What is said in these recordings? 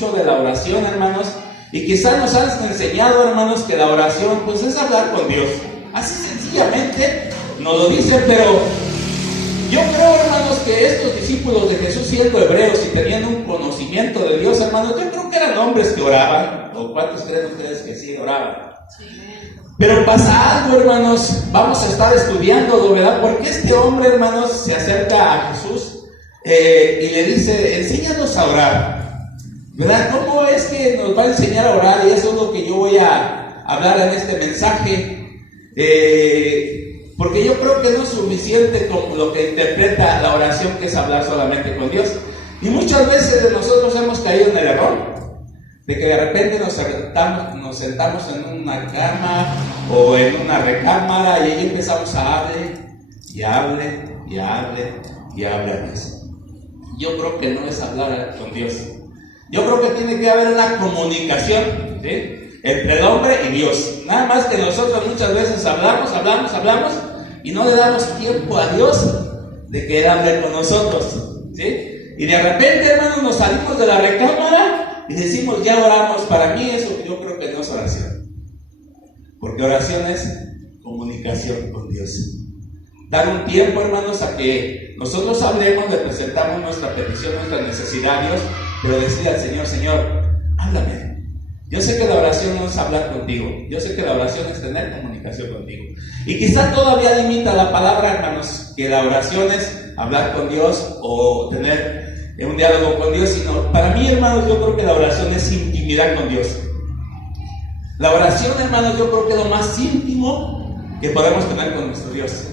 mucho de la oración, hermanos, y quizás nos han enseñado, hermanos, que la oración pues es hablar con Dios. Así sencillamente nos lo dicen, pero yo creo, hermanos, que estos discípulos de Jesús, siendo hebreos y teniendo un conocimiento de Dios, hermanos, yo creo que eran hombres que oraban. ¿O cuántos creen ustedes que sí oraban? Sí. Pero pasa algo, hermanos, vamos a estar estudiándolo, ¿verdad? Porque este hombre, hermanos, se acerca a Jesús y le dice, enséñanos a orar, ¿verdad? ¿Cómo es que nos va a enseñar a orar? Y eso es lo que yo voy a hablar en este mensaje. Porque yo creo que no es suficiente como lo que interpreta la oración, que es hablar solamente con Dios. Y muchas veces nosotros hemos caído en el error de que de repente nos sentamos en una cama o en una recámara y ahí empezamos a hablar a Dios. Yo creo que no es hablar con Dios. Yo creo que tiene que haber una comunicación, ¿sí?, entre el hombre y Dios. Nada más que nosotros muchas veces hablamos y no le damos tiempo a Dios de que Él hable con nosotros, ¿sí? Y de repente, hermanos, nos salimos de la recámara y decimos, ya oramos. Para mí eso yo creo que no es oración, porque oración es comunicación con Dios. Dar un tiempo, hermanos, a que nosotros hablemos, le presentamos nuestra petición, nuestra necesidad a Dios, pero decirle al Señor, Señor, háblame. Yo sé que la oración no es hablar contigo, yo sé que la oración es tener comunicación contigo. Y quizá todavía limita la palabra, hermanos, que la oración es hablar con Dios o tener un diálogo con Dios, sino para mí, hermanos, yo creo que la oración es intimidad con Dios. La oración, hermanos, yo creo que es lo más íntimo que podemos tener con nuestro Dios.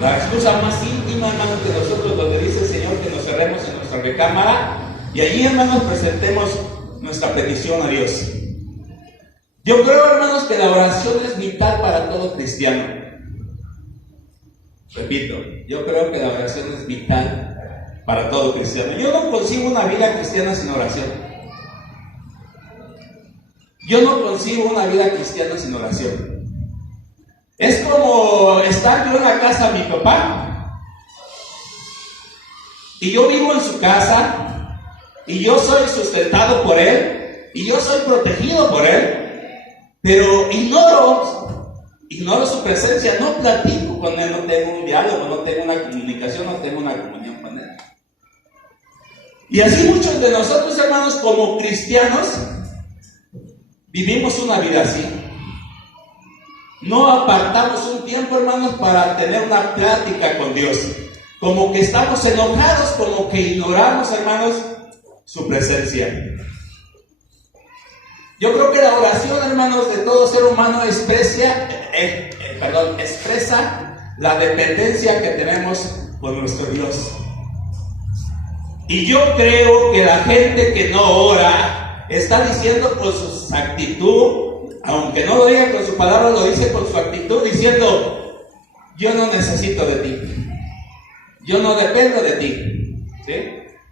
La excusa más íntima, hermanos, que nosotros, donde dice el Señor que nos cerremos en nuestra recámara y allí, hermanos, presentemos nuestra petición a Dios. Yo creo, hermanos, que la oración es vital para todo cristiano. Repito, yo creo que la oración es vital para todo cristiano. Yo no concibo una vida cristiana sin oración. Yo no concibo una vida cristiana sin oración. Es como estar yo en la casa de mi papá y yo vivo en su casa y yo soy sustentado por él y yo soy protegido por él, pero ignoro su presencia, no platico con él, no tengo un diálogo, no tengo una comunicación, no tengo una comunión con él. Y así muchos de nosotros, hermanos, como cristianos, vivimos una vida así. No apartamos un tiempo, hermanos, para tener una plática con Dios. Como que estamos enojados, como que ignoramos, hermanos, su presencia. Yo creo que la oración, hermanos, de todo ser humano expresa la dependencia que tenemos con nuestro Dios. Y yo creo que la gente que no ora está diciendo con su actitud, aunque no lo diga con su palabra, lo dice con su actitud, diciendo, yo no necesito de ti, yo no dependo de ti, ¿sí?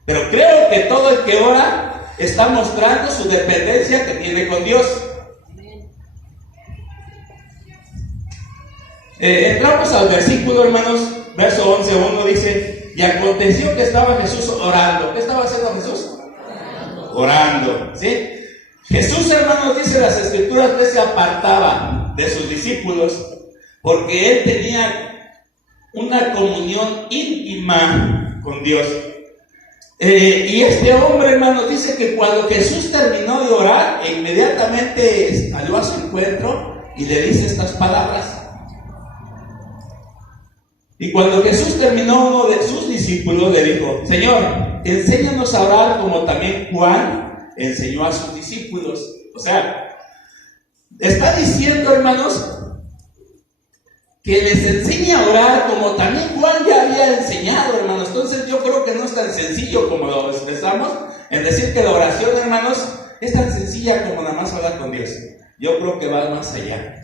Pero creo que todo el que ora está mostrando su dependencia que tiene con Dios. Entramos al versículo, hermanos, verso 11:1 dice, y aconteció que estaba Jesús orando. ¿Qué estaba haciendo Jesús? Orando, ¿sí? Jesús, hermanos, dice las Escrituras que se apartaba de sus discípulos porque él tenía una comunión íntima con Dios. Y este hombre, hermanos, dice que cuando Jesús terminó de orar, inmediatamente salió a su encuentro y le dice estas palabras. Y cuando Jesús terminó, uno de sus discípulos le dijo, Señor, enséñanos a orar como también Juan enseñó a sus discípulos. O sea, está diciendo, hermanos, que les enseña a orar como también Juan ya había enseñado, hermanos. Entonces yo creo que no es tan sencillo como lo expresamos en decir que la oración, hermanos, es tan sencilla como nada más hablar con Dios. Yo creo que va más allá.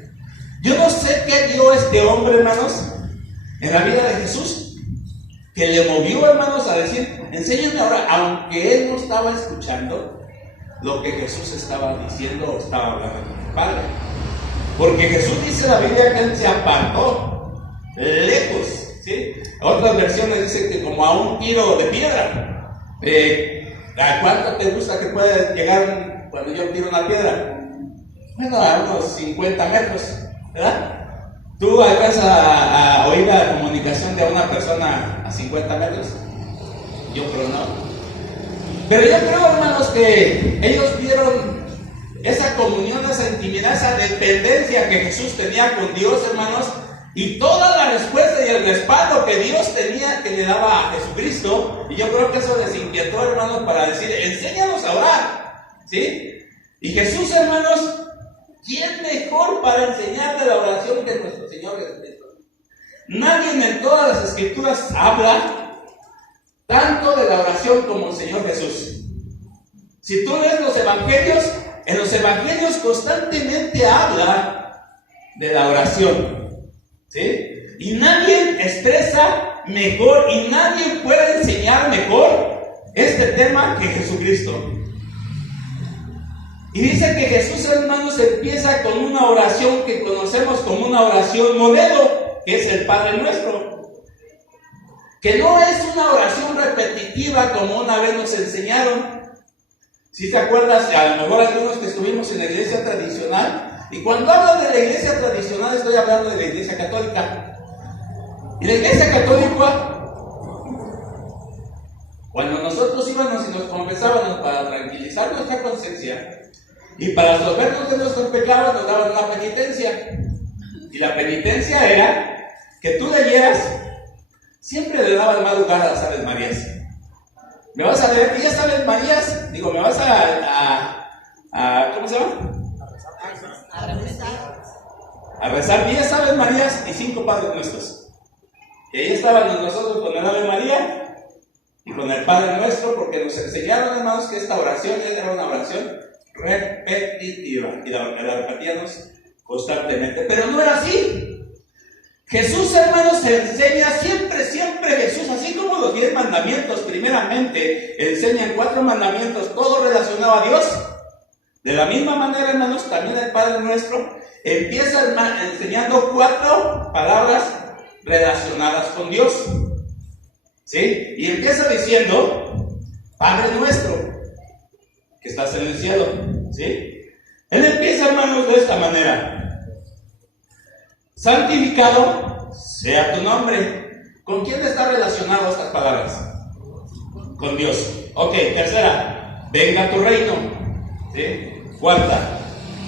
Yo no sé qué dio este hombre, hermanos, en la vida de Jesús, que le movió, hermanos, a decir, enséñame a orar, aunque él no estaba escuchando lo que Jesús estaba diciendo o estaba hablando con el Padre. Porque Jesús dice en la Biblia que él se apartó lejos, ¿sí? Otras versiones dicen que como a un tiro de piedra. ¿A cuánto te gusta que pueda llegar cuando yo tiro una piedra? Bueno, a unos 50 metros, ¿verdad? ¿Tú alcanzas a oír la comunicación de una persona a 50 metros? Yo creo no. Pero yo creo, hermanos, que ellos vieron esa comunión, esa intimidad, esa dependencia que Jesús tenía con Dios, hermanos, y toda la respuesta y el respaldo que Dios tenía, que le daba a Jesucristo. Y yo creo que eso les inquietó, hermanos, para decir, enséñanos a orar, ¿sí? Y Jesús, hermanos, ¿quién mejor para enseñarle la oración que nuestro Señor Jesucristo? Nadie en todas las Escrituras habla tanto de la oración como el Señor Jesús. Si tú lees los Evangelios, en los Evangelios constantemente habla de la oración, ¿sí? Y nadie expresa mejor y nadie puede enseñar mejor este tema que Jesucristo. Y dice que Jesús, hermanos, empieza con una oración que conocemos como una oración modelo, que es el Padre Nuestro. Que no es una oración repetitiva como una vez nos enseñaron. Si te acuerdas, a lo mejor algunos que estuvimos en la iglesia tradicional, y cuando hablo de la iglesia tradicional estoy hablando de la iglesia católica. Y la iglesia católica, cuando nosotros íbamos y nos confesábamos para tranquilizar nuestra conciencia y para absolvernos de nuestros pecados, nos daban una penitencia. Y la penitencia era que tú leyeras, siempre le daban mal lugar a las Aves Marías. Me vas a leer 10 Aves Marías, digo, me vas a ¿cómo se llama? A rezar 10 Aves Marías y 5 Padres Nuestros. Y ahí estábamos nosotros con el Ave María y con el Padre Nuestro, porque nos enseñaron, hermanos, que esta oración era una oración repetitiva y la repetíamos constantemente, pero no era así. Jesús, hermanos, se enseña siempre Jesús, así como los 10 mandamientos primeramente enseñan 4 mandamientos, todo relacionado a Dios. De la misma manera, hermanos, también el Padre Nuestro empieza enseñando 4 palabras relacionadas con Dios, ¿sí? Y empieza diciendo, Padre Nuestro, que estás en el cielo, ¿sí? Él empieza, hermanos, de esta manera: santificado sea tu nombre. ¿Con quién está relacionado estas palabras? Con Dios. Ok, tercera, venga tu reino, ¿sí? Cuarta,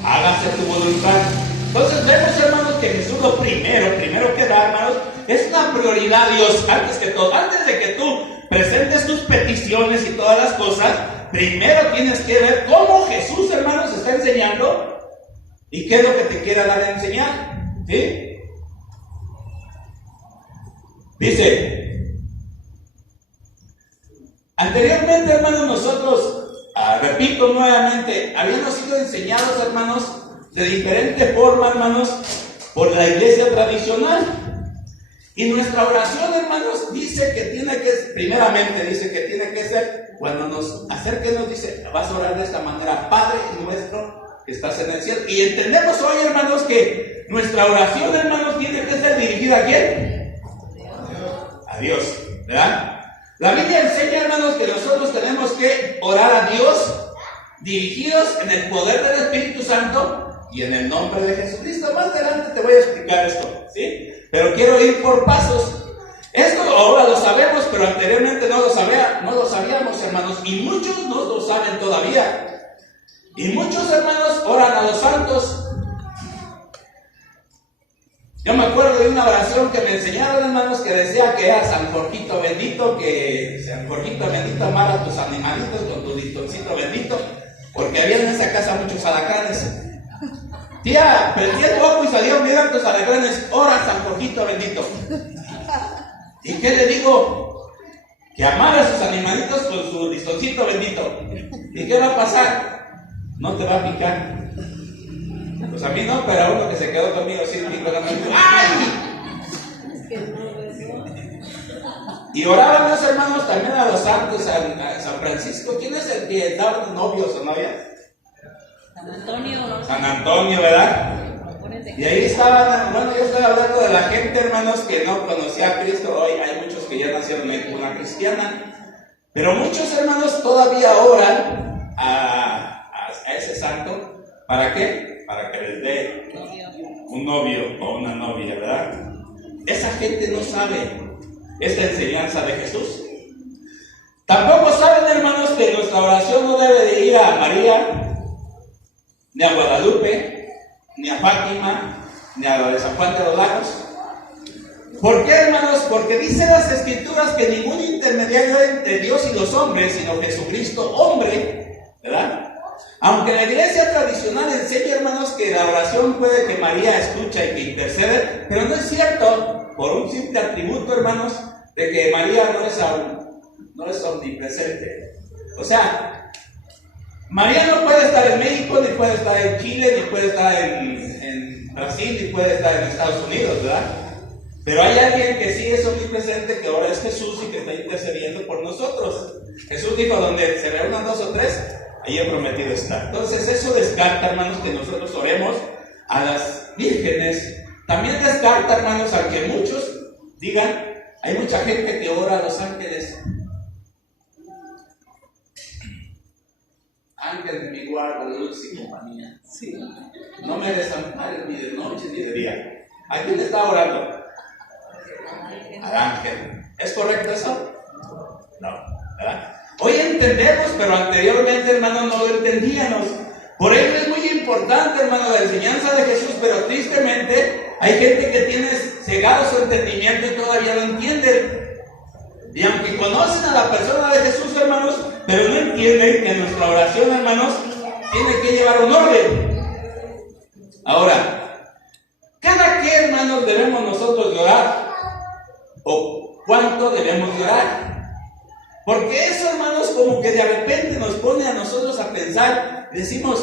hágase tu voluntad. Entonces vemos, hermanos, que Jesús lo primero que da, hermanos, es una prioridad a Dios antes que todo. Antes de que tú presentes tus peticiones y todas las cosas, primero tienes que ver cómo Jesús, hermanos, está enseñando y qué es lo que te quiere dar a enseñar, ¿sí? Dice, anteriormente, hermanos, nosotros, repito nuevamente, habíamos sido enseñados, hermanos, de diferente forma, hermanos, por la iglesia tradicional. Y nuestra oración, hermanos, dice que tiene que, primeramente dice que tiene que ser, cuando nos acerquemos, dice, vas a orar de esta manera: Padre nuestro que estás en el cielo. Y entendemos hoy, hermanos, que nuestra oración, hermanos, tiene que ser dirigida ¿a quién? A Dios, ¿verdad? La Biblia enseña, hermanos, que nosotros tenemos que orar a Dios dirigidos en el poder del Espíritu Santo y en el nombre de Jesucristo. Más adelante te voy a explicar esto, ¿sí? Pero quiero ir por pasos. Esto ahora lo sabemos, pero anteriormente no lo sabíamos, hermanos, y muchos no lo saben todavía. Y muchos, hermanos, oran a los santos. Yo me acuerdo de una oración que me enseñaron, hermanos, que decía que era San Jorgito bendito, que San Jorgito bendito amara a tus animalitos con tu listoncito bendito, porque había en esa casa muchos alacranes. Tía, prendí el foco y salieron, miran tus alacranes, ora San Jorgito bendito. ¿Y qué le digo? Que amara a sus animalitos con su listoncito bendito. ¿Y qué va a pasar? No te va a picar. Pues a mí no, pero a uno que se quedó conmigo sí me picó. ¡Ay! Y oraban los hermanos también a los santos, a San Francisco. ¿Quién es el que daba novios o novias? San Antonio. San Antonio, ¿verdad? Y ahí estaban, bueno, yo estoy hablando de la gente, hermanos, que no conocía a Cristo. Hoy hay muchos que ya nacieron en cuna cristiana. Pero muchos hermanos todavía oran a ese santo. ¿Para qué? Para que les dé un novio o una novia, ¿verdad? Esa gente no sabe esta enseñanza de Jesús. Tampoco saben, hermanos, que nuestra oración no debe de ir a María, ni a Guadalupe, ni a Fátima, ni a la de San Juan de los Lagos. ¿Por qué, hermanos? Porque dicen las Escrituras que ningún intermediario entre Dios y los hombres, sino Jesucristo, hombre, ¿verdad? Aunque la iglesia tradicional enseña, hermanos, que la oración puede que María escucha y que intercede, pero no es cierto, por un simple atributo, hermanos, de que María no es omnipresente. O sea, María no puede estar en México, ni puede estar en Chile, ni puede estar en Brasil, ni puede estar en Estados Unidos, ¿verdad? Pero hay alguien que sí es omnipresente, que ahora es Jesús y que está intercediendo por nosotros. Jesús dijo, donde se reúnan 2 o 3, ahí he prometido estar. Entonces eso descarta, hermanos, que nosotros oremos a las vírgenes. También descarta, hermanos, a que muchos digan, hay mucha gente que ora a los ángeles. Ángel de mi guarda, luz y compañía. Sí. No me desampares ni de noche ni de día. ¿A quién está orando? Al ángel. ¿Es correcto eso? No, ¿verdad? Hoy entendemos, pero anteriormente, hermano, no lo entendíamos. Por ello es muy importante, hermano, la enseñanza de Jesús, pero tristemente hay gente que tiene cegado su entendimiento y todavía no entienden. Y aunque conocen a la persona de Jesús, hermanos, pero no entienden que nuestra oración, hermanos, tiene que llevar un orden. Ahora, ¿cada qué, hermanos, debemos nosotros orar? ¿O cuánto debemos orar? Porque eso, hermanos, como que de repente nos pone a nosotros a pensar, decimos,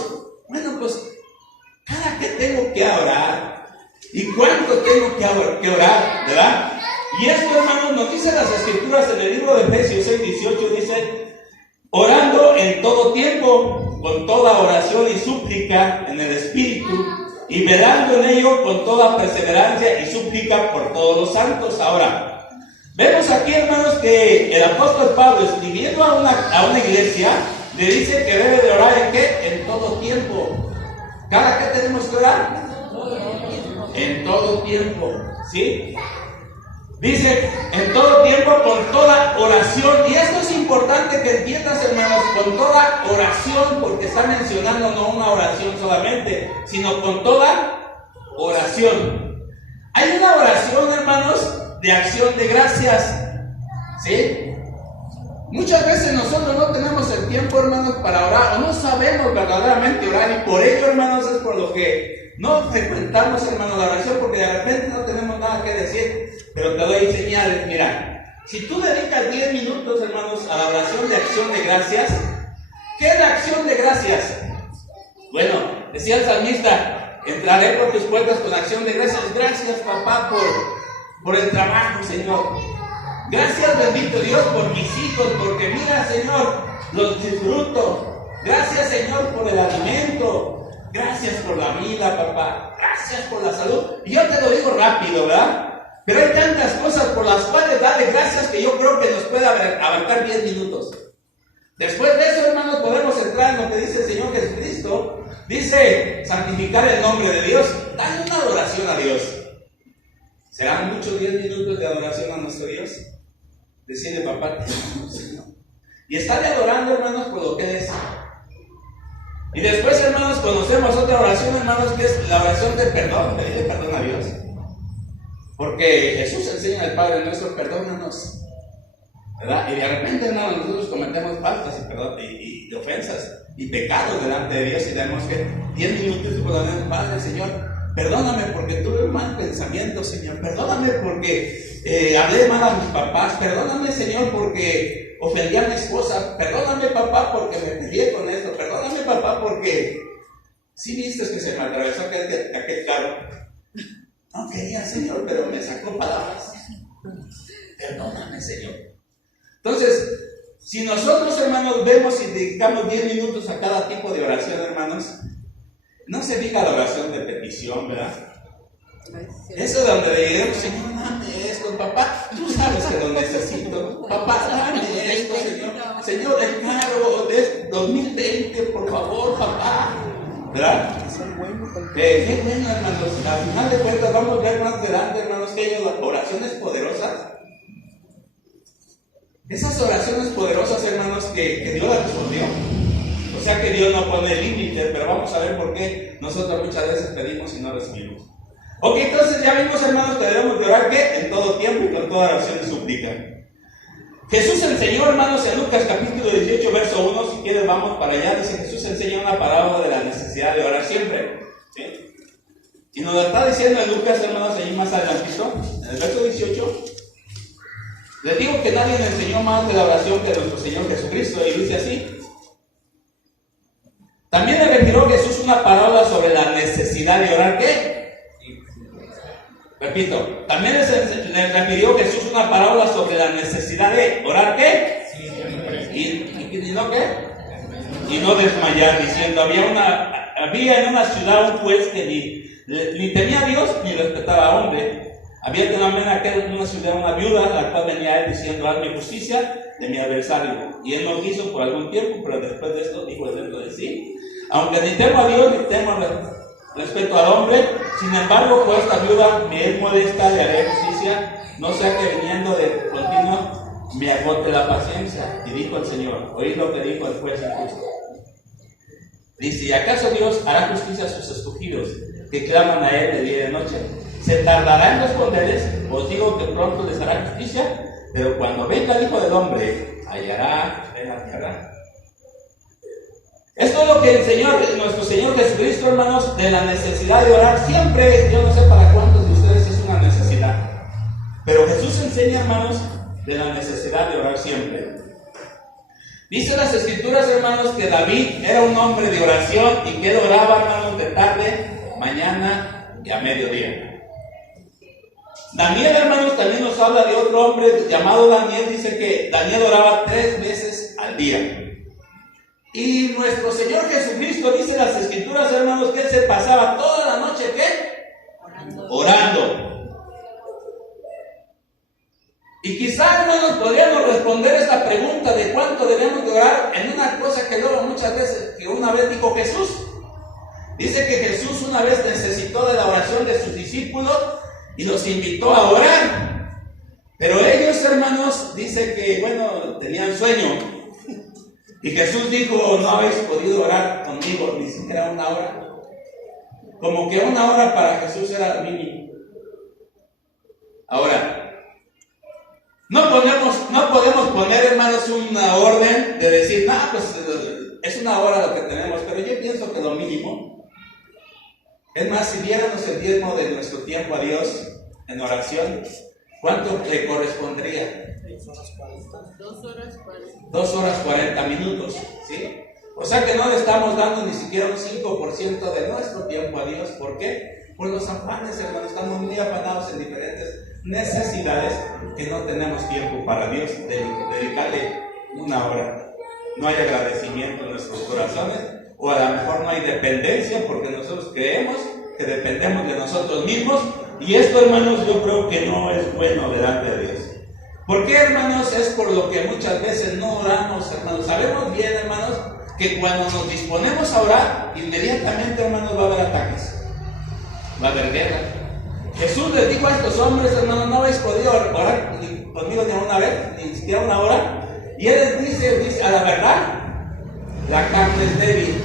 bueno, pues, ¿cada qué tengo que orar? ¿Y cuánto tengo que orar? ¿Verdad? Y esto, hermanos, nos dice las Escrituras en el libro de Efesios 6:18, dice, orando en todo tiempo, con toda oración y súplica en el Espíritu, y velando en ello con toda perseverancia y súplica por todos los santos. Ahora, vemos aquí, hermanos, que el apóstol Pablo, escribiendo a una iglesia, le dice que debe de orar ¿en qué? En todo tiempo. ¿Cada qué tenemos que orar? En todo tiempo, ¿sí? Dice, en todo tiempo, con toda oración. Y esto es importante que entiendas, hermanos, con toda oración, porque está mencionando no una oración solamente, sino con toda oración. Hay una oración, hermanos, de acción de gracias, ¿sí? Muchas veces nosotros no tenemos el tiempo, hermanos, para orar, o no sabemos verdaderamente orar, y por ello, hermanos, es por lo que no frecuentamos, hermanos, la oración, porque de repente no tenemos nada que decir. Pero te doy señales. Mira, si tú dedicas 10 minutos, hermanos, a la oración de acción de gracias, ¿qué es la acción de gracias? Bueno, decía el salmista, entraré por tus puertas con acción de gracias. Gracias, papá, por el trabajo, Señor. Gracias, bendito Dios, por mis hijos, porque mira, Señor, los disfruto. Gracias, Señor, por el alimento. Gracias por la vida, papá. Gracias por la salud. Y yo te lo digo rápido, ¿verdad? Pero hay tantas cosas por las cuales darle gracias que yo creo que nos puede abarcar 10 minutos. Después de eso, hermanos, podemos entrar en lo que dice el Señor Jesucristo. Dice, santificar el nombre de Dios. Dale una adoración a Dios. ¿Serán muchos 10 minutos de adoración a nuestro Dios? Decirle, papá, te amo, Señor. Y estarle adorando, hermanos, por lo que es. Y después, hermanos, conocemos otra oración, hermanos, que es la oración de perdón. Pedirle perdón a Dios. Porque Jesús enseña al Padre nuestro, perdónanos, ¿verdad? Y de repente, hermanos, nosotros cometemos faltas y ofensas y pecados delante de Dios, y tenemos que 10 minutos y podemos, Padre, Señor, perdóname porque tuve un mal pensamiento, Señor, perdóname porque hablé mal a mis papás, perdóname, Señor, porque ofendí a mi esposa, perdóname, papá, porque me peleé con esto, perdóname, papá, porque sí viste que se me atravesó aquel carro. No quería, Señor, pero me sacó palabras. Perdóname, Señor. Entonces, si nosotros, hermanos, vemos y dedicamos 10 minutos a cada tipo de oración, hermanos, no se diga la oración de petición, ¿verdad? Eso es donde le diremos, Señor, dame esto, papá, tú sabes que lo necesito. Papá, dame esto, Señor. Señor, el carro de 2020, por favor, papá. ¿Verdad? Qué bueno, hermanos. Al final de cuentas vamos a ver más adelante, hermanos, que hay oraciones poderosas. Esas oraciones poderosas, hermanos, que Dios las respondió. O sea que Dios no pone límites, pero vamos a ver por qué nosotros muchas veces pedimos y no recibimos. Ok, entonces ya vimos, hermanos, que debemos de orar ¿qué? En todo tiempo y con toda oración y súplica. Jesús enseñó, hermanos, en Lucas capítulo 18, verso 1, si quieres vamos para allá, dice Jesús enseña una parábola de la necesidad de orar siempre. ¿Sí? Y nos lo está diciendo en Lucas, hermanos, allí más adelantito, en el verso 18. Les digo que nadie le enseñó más de la oración que nuestro Señor Jesucristo, y dice así. También le refirió Jesús una parábola sobre la necesidad de orar ¿qué? Repito, también le refirió Jesús una parábola sobre la necesidad de orar ¿qué? ¿Y no qué? Y no desmayar, diciendo, había en una ciudad un juez que ni temía a Dios ni respetaba a hombre. Había también en una ciudad una viuda, la cual venía él diciendo, hazme justicia de mi adversario. Y él no quiso por algún tiempo, pero después de esto dijo dentro de sí, aunque ni temo a Dios ni temo respeto al hombre, sin embargo, por esta viuda me es molesta, le haré justicia, no sea que viniendo de continuo me agote la paciencia. Y dijo el Señor, oíd lo que dijo el juez injusto. Dice, ¿y acaso Dios hará justicia a sus escogidos que claman a él de día y de noche? ¿Se tardará en responderles? Os digo que pronto les hará justicia, pero cuando venga el Hijo del Hombre, hallará en la tierra. Esto es lo que enseñó nuestro Señor Jesucristo, hermanos, de la necesidad de orar siempre. Yo no sé para cuántos de ustedes es una necesidad, pero Jesús enseña, hermanos, de la necesidad de orar siempre. Dice las Escrituras, hermanos, que David era un hombre de oración y que él oraba, hermanos, de tarde, mañana y a mediodía. Daniel, hermanos, también nos habla de otro hombre llamado Daniel. Dice que Daniel oraba 3 veces al día. Y nuestro Señor Jesucristo, dice las Escrituras, hermanos, que él se pasaba toda la noche, ¿qué? Orando. Y quizá, hermanos, podríamos responder esta pregunta de cuánto debemos de orar en una cosa que luego muchas veces, que una vez dijo Jesús. Dice que Jesús una vez necesitó de la oración de sus discípulos y los invitó a orar. Pero ellos, hermanos, dice que, bueno, tenían sueño. Y Jesús dijo, no habéis podido orar conmigo ni siquiera 1 hora. Como que 1 hora para Jesús era mínimo. Ahora, no podemos poner, hermanos, una orden de decir, no, pues es 1 hora lo que tenemos, pero yo pienso que lo mínimo. Es más, si diéramos el diezmo de nuestro tiempo a Dios en oración, ¿cuánto le correspondría? 2 horas 40 minutos, ¿sí? O sea que no le estamos dando ni siquiera un 5% de nuestro tiempo a Dios. ¿Por qué? Por los afanes, hermanos. Estamos muy afanados en diferentes necesidades que no tenemos tiempo para Dios, dedicarle 1 hora. No hay agradecimiento en nuestros corazones, o a lo mejor no hay dependencia, porque nosotros creemos que dependemos de nosotros mismos, y esto, hermanos, yo creo que no es bueno delante de Dios. ¿Por qué, hermanos? Es por lo que muchas veces no oramos, hermanos. Sabemos bien, hermanos, que cuando nos disponemos a orar, inmediatamente, hermanos, va a haber ataques, va a haber guerra. Jesús les dijo a estos hombres, hermanos, no habéis podido orar conmigo ni 1 vez, ni siquiera 1 hora. Y él les dice, a la verdad, la carne es débil,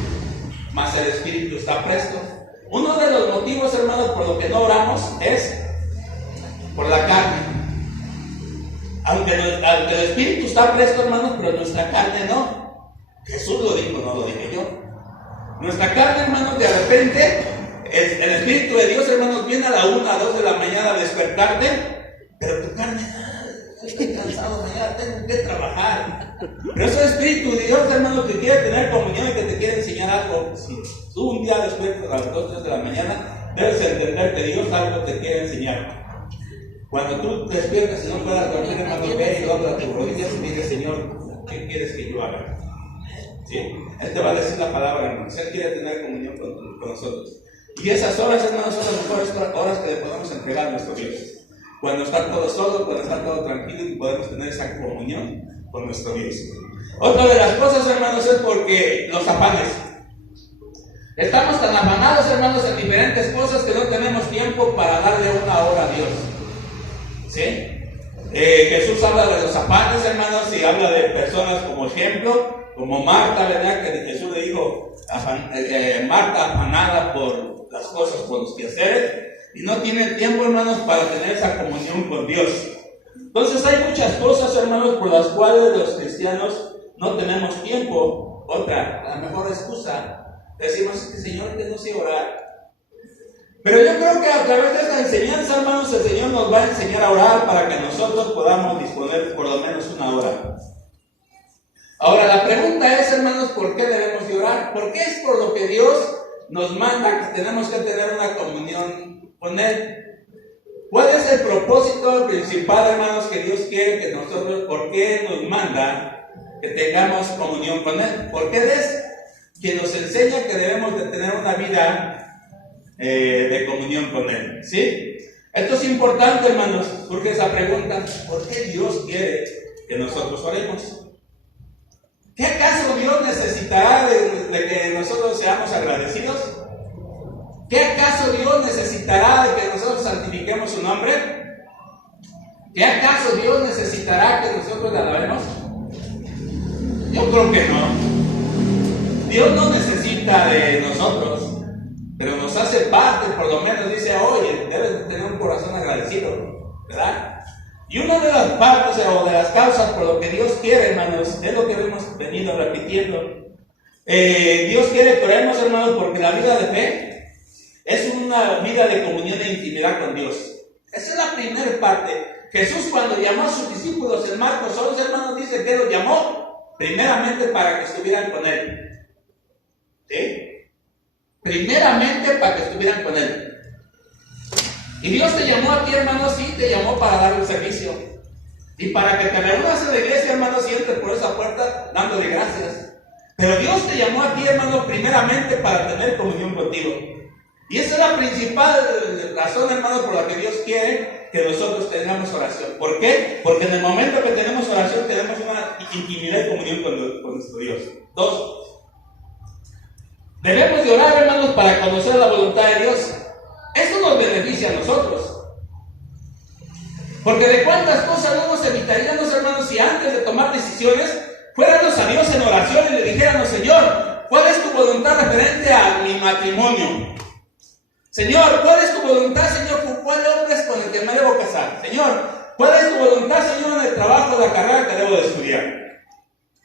mas el espíritu está presto. Uno de los motivos, hermanos, por lo que no oramos es por la carne. Aunque el espíritu está presto, hermanos, pero nuestra carne no. Jesús lo dijo, no lo dije yo. Nuestra carne, hermanos, de repente, el espíritu de Dios, hermanos, viene a la 1, a 2 de la mañana a despertarte, pero tu carne, estoy cansado, mañana tengo que trabajar. Pero ese espíritu de Dios, hermanos, que quiere tener comunión y que te quiere enseñar algo. Si tú un día despiertas a las 2, 3 de la mañana, debes entender que Dios algo te quiere enseñar. Cuando tú te despiertas y no puedas dormir, hermano, ve y dobla tus rodillas y dile, Señor, ¿qué quieres que yo haga? ¿Sí? Él te va a decir la palabra, hermanos. Él quiere tener comunión con nosotros. Y esas horas, hermanos, son las mejores horas que le podemos entregar a nuestro Dios. Cuando está todo solo, cuando está todo tranquilo y podemos tener esa comunión con nuestro Dios. Otra de las cosas, hermanos, es porque los afanes. Estamos tan afanados, hermanos, en diferentes cosas que no tenemos tiempo para darle una hora a Dios. ¿Sí? Jesús habla de los afanes, hermanos, y habla de personas como ejemplo, como Marta, ¿verdad? Que Jesús le dijo, Marta afanada por las cosas, por los quehaceres, y no tiene tiempo, hermanos, para tener esa comunión con Dios. Entonces hay muchas cosas, hermanos, por las cuales los cristianos no tenemos tiempo. Otra, la mejor excusa, decimos que Señor, que no sé orar. Pero yo creo que a través de esta enseñanza, hermanos, el Señor nos va a enseñar a orar para que nosotros podamos disponer por lo menos una hora. Ahora, la pregunta es, hermanos, ¿por qué debemos de orar? Porque es por lo que Dios nos manda que tenemos que tener una comunión con Él. ¿Cuál es el propósito principal, hermanos, que Dios quiere que nosotros, por qué nos manda que tengamos comunión con Él? Porque Él es quien nos enseña que debemos de tener una vida de comunión con Él, ¿sí? Esto es importante, hermanos, porque esa pregunta, ¿por qué Dios quiere que nosotros oremos? ¿Qué acaso Dios necesitará de que nosotros seamos agradecidos? ¿Qué acaso Dios necesitará de que nosotros santifiquemos su nombre? ¿Qué acaso Dios necesitará que nosotros le alabemos? Yo creo que no. Dios no necesita de nosotros, pero nos hace parte, por lo menos dice, oye, debes tener un corazón agradecido, ¿verdad? Y una de las partes o de las causas por lo que Dios quiere, hermanos, es lo que hemos venido repitiendo. Dios quiere que oremos, hermanos, porque la vida de fe es una vida de comunión e intimidad con Dios. Esa es la primera parte. Jesús, cuando llamó a sus discípulos en Marcos 11, hermanos, dice que los llamó primeramente para que estuvieran con Él. ¿Sí? Primeramente para que estuvieran con Él. Y Dios te llamó a ti, hermano, sí, te llamó para darle un servicio. Y para que te reúnas en la iglesia, hermano, y entres por esa puerta dándole gracias. Pero Dios te llamó a ti, hermano, primeramente para tener comunión contigo. Y esa es la principal razón, hermano, por la que Dios quiere que nosotros tengamos oración. ¿Por qué? Porque en el momento que tenemos oración, tenemos una intimidad y comunión con nuestro Dios. 2. Debemos de orar, hermanos, para conocer la voluntad de Dios. Eso nos beneficia a nosotros. Porque de cuántas cosas no nos evitaríamos, hermanos, si antes de tomar decisiones fuéramos a Dios en oración y le dijéramos, Señor, ¿cuál es tu voluntad referente a mi matrimonio? Señor, ¿cuál es tu voluntad, Señor, con cuál hombre es con el que me debo casar? Señor, ¿cuál es tu voluntad, Señor, en el trabajo, de la carrera que debo de estudiar?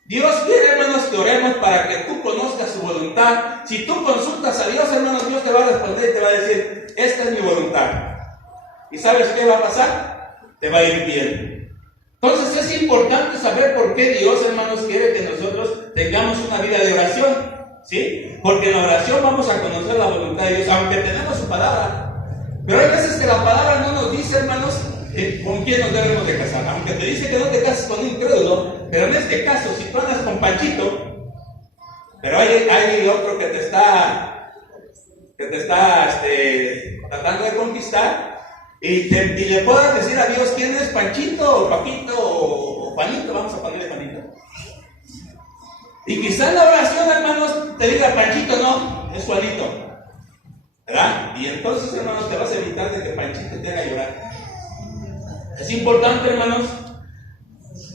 Dios quiere, hermanos, que oremos para que tú conozcas su voluntad. Si tú consultas a Dios, hermanos, Dios te va a responder y te va a decir, esta es mi voluntad. ¿Y sabes qué va a pasar? Te va a ir bien. Entonces es importante saber por qué Dios, hermanos, quiere que nosotros tengamos una vida de oración. ¿Sí? Porque en la oración vamos a conocer la voluntad de Dios, aunque tenemos su palabra. Pero hay veces que la palabra no nos dice, hermanos, con quién nos debemos de casar. Aunque te dice que no te cases con un incrédulo, pero en este caso, si tú andas con Panchito, pero hay otro que te está tratando de conquistar, y le puedas decir a Dios quién es Panchito, o Paquito, o Juanito, vamos a ponerle Juanito. Y quizás la oración, hermanos, te diga Panchito, no, es Juanito, ¿verdad? Y entonces, hermanos, te vas a evitar de que Panchito te haga llorar. Es importante, hermanos.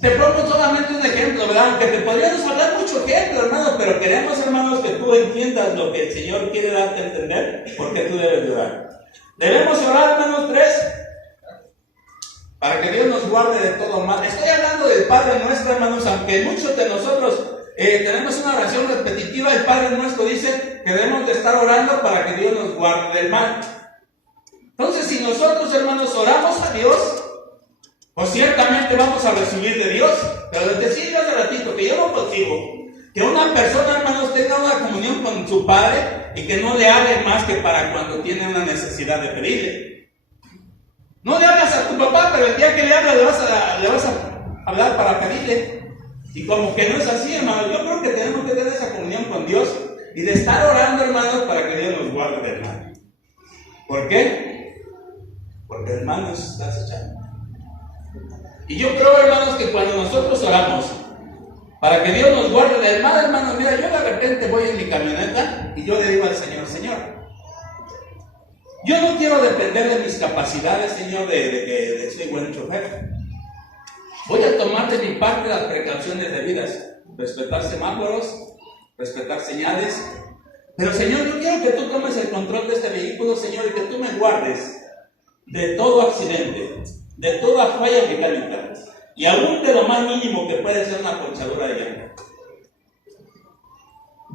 Te pongo solamente un ejemplo, ¿verdad? Aunque te podríamos hablar mucho ejemplo, hermanos, pero queremos, hermanos, que tú entiendas lo que el Señor quiere darte a entender, por qué tú debes orar. Debemos orar, hermanos, 3, para que Dios nos guarde de todo mal. Estoy hablando del Padre Nuestro, hermanos, aunque muchos de nosotros tenemos una oración repetitiva. El Padre Nuestro dice que debemos de estar orando para que Dios nos guarde del mal. Entonces, si nosotros, hermanos, oramos a Dios, pues ciertamente vamos a recibir de Dios. Pero les decía yo hace ratito que yo no consigo que una persona, hermanos, tenga una comunión con su Padre y que no le hable más que para cuando tiene una necesidad de pedirle. No le hablas a tu papá, pero el día que le hablas le vas a hablar para pedirle. Y como que no es así, hermanos. Yo creo que tenemos que tener esa comunión con Dios y de estar orando, hermanos, para que Dios nos guarde del mal. ¿Por qué? Porque el mal nos está acechando. Y yo creo, hermanos, que cuando nosotros oramos para que Dios nos guarde del mal, hermanos, mira, yo de repente voy en mi camioneta y yo le digo al Señor, Señor, yo no quiero depender de mis capacidades, Señor, de que soy buen chofer. Voy a tomar de mi parte las precauciones debidas, respetar semáforos, respetar señales. Pero, Señor, yo quiero que tú tomes el control de este vehículo, Señor, y que tú me guardes de todo accidente, de toda falla mecánica, y aún de lo más mínimo que puede ser una ponchadura de llanta.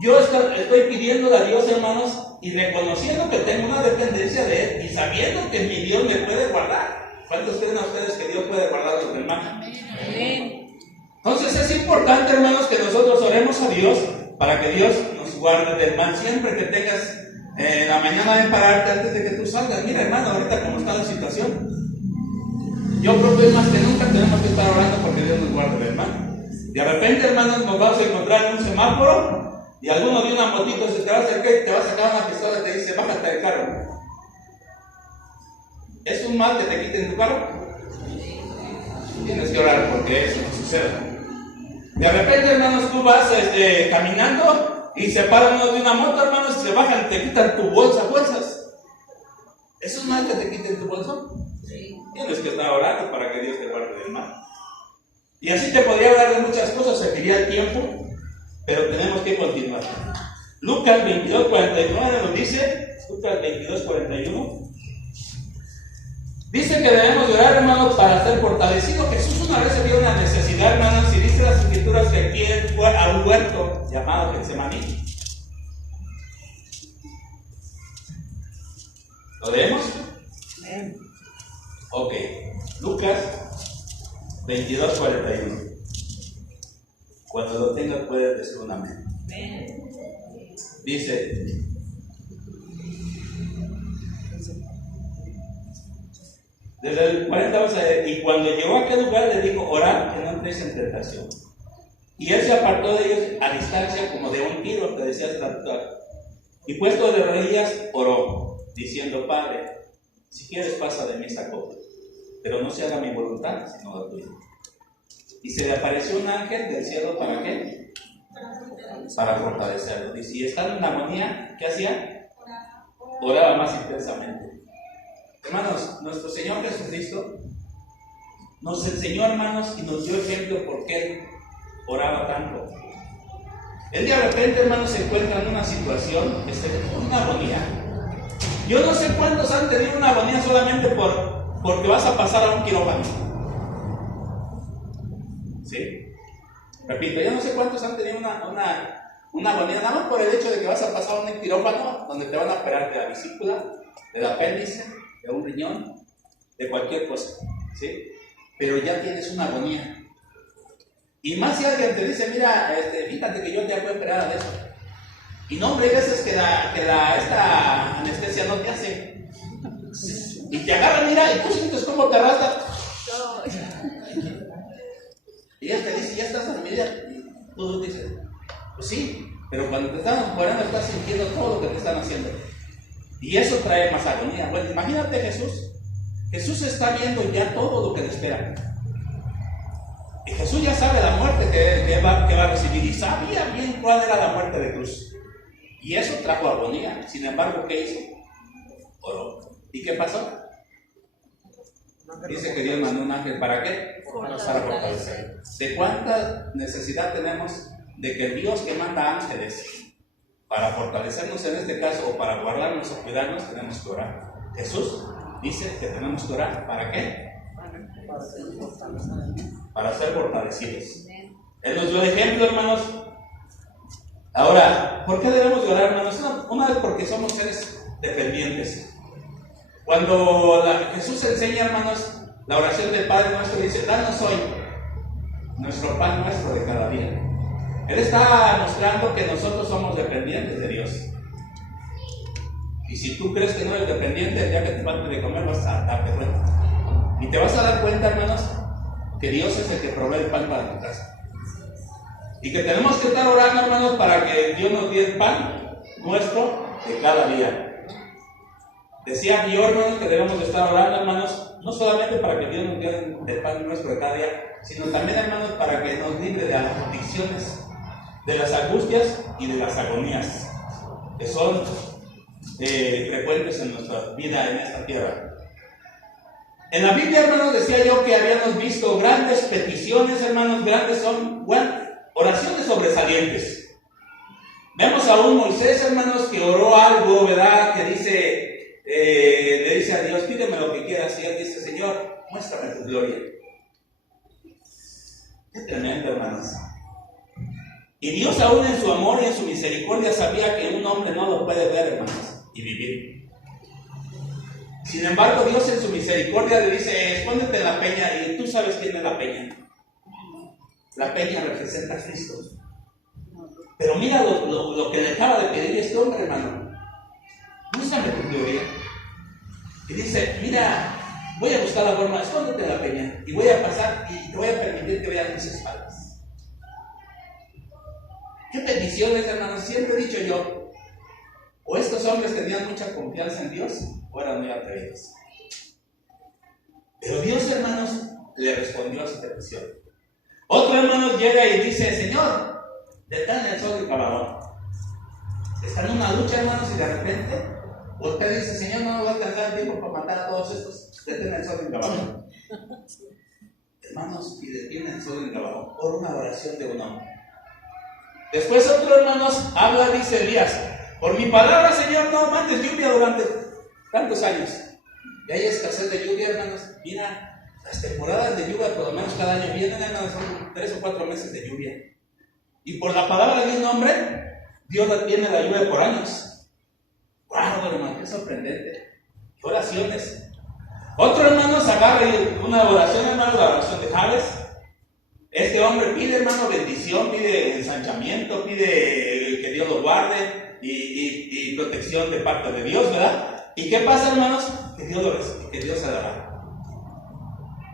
Yo estoy pidiéndole a Dios, hermanos, y reconociendo que tengo una dependencia de Él, y sabiendo que mi Dios me puede guardar. ¿Cuántos creen a ustedes que Dios puede guardar a los hermanos? Amén. Entonces es importante, hermanos, que nosotros oremos a Dios para que Dios nos guarde del mal. Siempre que tengas la mañana de pararte antes de que tú salgas. Mira, hermano, ahorita cómo está la situación. Yo creo que más que nunca tenemos que estar orando porque Dios nos guarde del mal. De repente, hermanos, nos vamos a encontrar en un semáforo y alguno de una motito se te va a acercar y te va a sacar una pistola y te dice, bájate del carro. ¿Es un mal que te quiten tu carro? Tienes que orar porque eso no suceda. De repente, hermanos, tú vas caminando y se paran uno de una moto, hermanos, y se bajan y te quitan tu bolsa a fuerzas. ¿Es un mal que te quiten tu bolso? Tienes que estar orando para que Dios te guarde del mal. Y así te podría hablar de muchas cosas, serviría el tiempo, pero tenemos que continuar. Lucas 22:49 nos dice, Lucas 22:41, dice que debemos orar, hermanos, para ser fortalecidos. Jesús una vez se vio una necesidad, hermanos, y dice las escrituras que aquí fue a un huerto llamado Getsemaní. ¿Lo leemos? Ok, Lucas 22:41. Cuando lo tengas puedes decir un amén. Dice, desde el 40 vamos a ver, y cuando llegó a aquel lugar le dijo, orad que no entréis en tentación. Y él se apartó de ellos a distancia como de un tiro, que decía el traductor. Y puesto de rodillas, oró, diciendo, Padre, si quieres pasa de mí esta copa, pero no se haga mi voluntad, sino la tuya. Y se le apareció un ángel del cielo, ¿para qué? Para fortalecerlo. Y si estaba en agonía, ¿qué hacía? Oraba más intensamente. Hermanos, nuestro Señor Jesucristo nos enseñó, hermanos, y nos dio ejemplo por qué oraba tanto. Él de repente, hermanos, se encuentra en una situación, una agonía. Yo no sé cuántos han tenido una agonía solamente porque vas a pasar a un quirófano. ¿Sí? Repito, yo no sé cuántos han tenido una agonía, nada más por el hecho de que vas a pasar a un quirófano donde te van a operar de la vesícula, del apéndice, de un riñón, de cualquier cosa. ¿Sí? Pero ya tienes una agonía. Y más si alguien te dice, mira, fíjate que yo te puedo operar de eso. Y no, hombre, hay veces que esta anestesia no te hace. Y te agarra, mira, y tú sientes cómo te arrastra. Y ella te dice, ya estás dormida. Y tú dices, pues sí, pero cuando te están operando estás sintiendo todo lo que te están haciendo. Y eso trae más agonía. Bueno, imagínate Jesús. Jesús está viendo ya todo lo que le espera. Y Jesús ya sabe la muerte que va a recibir. Y sabía bien cuál era la muerte de cruz. Y eso trajo agonía. Sin embargo, ¿qué hizo? Oró. ¿Y qué pasó? Dice que Dios mandó un ángel. ¿Para qué? Para fortalecer. ¿De cuánta necesidad tenemos de que el Dios que manda ángeles para fortalecernos en este caso o para guardarnos o cuidarnos, tenemos que orar? Jesús dice que tenemos que orar. ¿Para qué? Para ser fortalecidos. Él nos dio el ejemplo, hermanos. Ahora, ¿por qué debemos de orar, hermanos? Una vez porque somos seres dependientes. Cuando Jesús enseña, hermanos, la oración del Padre Nuestro, dice, danos hoy nuestro pan nuestro de cada día. Él está mostrando que nosotros somos dependientes de Dios. Y si tú crees que no eres dependiente, el día que te falte de comer vas a darte cuenta. Y te vas a dar cuenta, hermanos, que Dios es el que provee el pan para tu casa. Y que tenemos que estar orando, hermanos, para que Dios nos dé el pan nuestro de cada día. Decía yo, hermanos, que debemos de estar orando, hermanos, no solamente para que Dios nos dé el pan nuestro de cada día, sino también, hermanos, para que nos libre de las aflicciones, de las angustias y de las agonías que son frecuentes en nuestra vida en esta tierra. En la Biblia, hermanos, decía yo que habíamos visto grandes peticiones, hermanos, grandes son, bueno, oraciones sobresalientes. Vemos a un Moisés, hermanos, que oró algo, ¿verdad? Que dice, le dice a Dios, pídeme lo que quieras, y él dice, Señor, muéstrame tu gloria. Qué tremendo, hermanos. Y Dios aún en su amor y en su misericordia sabía que un hombre no lo puede ver, hermanos, y vivir. Sin embargo, Dios en su misericordia le dice, escóndete en la peña, y tú sabes quién es la peña. La peña representa a Cristo. Pero mira lo que dejaba de pedir este hombre, hermano. Muéstrame tu gloria. Y dice, mira, voy a buscar la forma, escóndete en la peña, y voy a pasar, y te voy a permitir que vean mis espaldas. ¿Qué peticiones, hermanos? Siempre he dicho yo, o estos hombres tenían mucha confianza en Dios, o eran muy atrevidos. Pero Dios, hermanos, le respondió a su petición. Otro, hermanos, llega y dice, Señor, detén el sol del Gabaón. Está en una lucha, hermanos, y de repente usted dice, Señor, no va a alcanzar el tiempo para matar a todos estos. Detén el sol del Gabaón. Hermanos, y detiene el sol del Gabaón por una oración de un hombre. Después otro, hermanos, habla, dice Elías, por mi palabra, Señor, no mandes lluvia durante tantos años. Y hay escasez de lluvia, hermanos. Mira, las temporadas de lluvia, por lo menos cada año vienen, hermanos, son 3 o 4 meses de lluvia. Y por la palabra de un hombre, Dios detiene la lluvia por años. ¡Wow, hermano! ¡Qué sorprendente! ¡Qué oraciones! Otro, hermanos, agarra una oración, hermano, la oración de Jabes. Este hombre pide, hermano, bendición, pide ensanchamiento, pide que Dios lo guarde y protección de parte de Dios, ¿verdad? ¿Y qué pasa, hermanos? Que Dios se la da.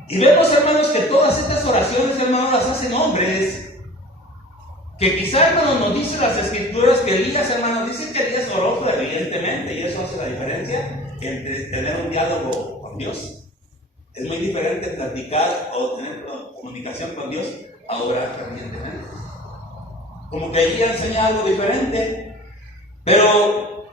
Y vemos, hermanos, que todas estas oraciones, hermanos, las hacen hombres. Que quizá, hermanos, nos dice las escrituras que Elías, hermanos, dice que Elías oró evidentemente, y eso hace la diferencia entre tener un diálogo con Dios. Es muy diferente platicar o tener comunicación con Dios a orar fervientemente. Como que allí enseña algo diferente. Pero,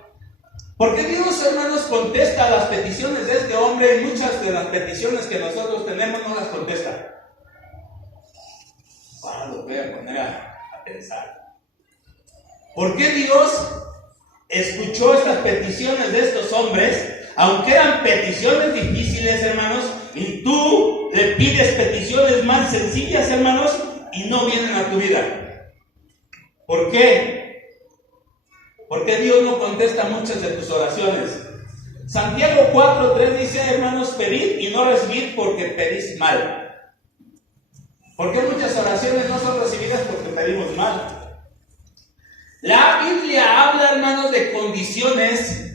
¿por qué Dios, hermanos, contesta las peticiones de este hombre y muchas de las peticiones que nosotros tenemos no las contesta? Ahora lo voy a poner a pensar. ¿Por qué Dios escuchó estas peticiones de estos hombres, aunque eran peticiones difíciles, hermanos, y tú le pides peticiones más sencillas, hermanos, y no vienen a tu vida? ¿Por qué? ¿Por qué Dios no contesta muchas de tus oraciones? Santiago 4:3 dice, hermanos, pedid y no recibid porque pedís mal. ¿Por qué muchas oraciones no son recibidas porque pedimos mal? La Biblia habla, hermanos, de condiciones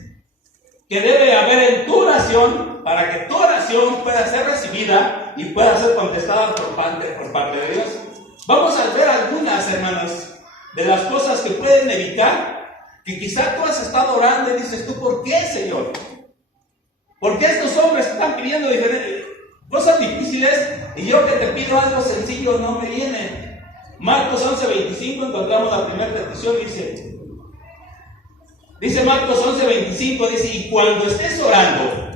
que debe haber en tu oración para que tu oración pueda ser recibida y pueda ser contestada por parte de Dios. Vamos a ver algunas, hermanos, de las cosas que pueden evitar que quizá tú has estado orando y dices tú, ¿por qué, Señor? ¿Por qué estos hombres están pidiendo cosas difíciles y yo que te pido algo sencillo no me viene? Marcos 11:25 encontramos la primera petición, dice Marcos 11:25, dice, y cuando estés orando,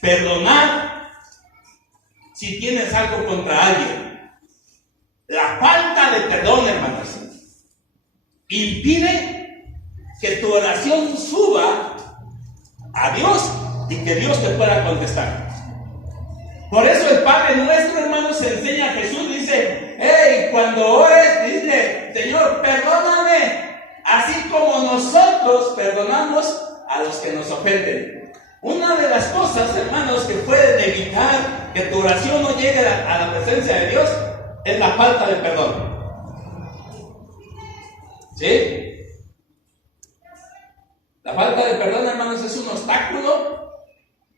perdonad si tienes algo contra alguien. La falta de perdón, hermanos, impide que tu oración suba a Dios y que Dios te pueda contestar. Por eso el Padre nuestro, hermanos, se enseña a Jesús, dice, hey, cuando ores, dice, Señor, perdóname, así como nosotros perdonamos a los que nos ofenden. Una de las cosas, hermanos, que pueden evitar que tu oración no llegue a la presencia de Dios es la falta de perdón. ¿Sí? La falta de perdón, hermanos, es un obstáculo.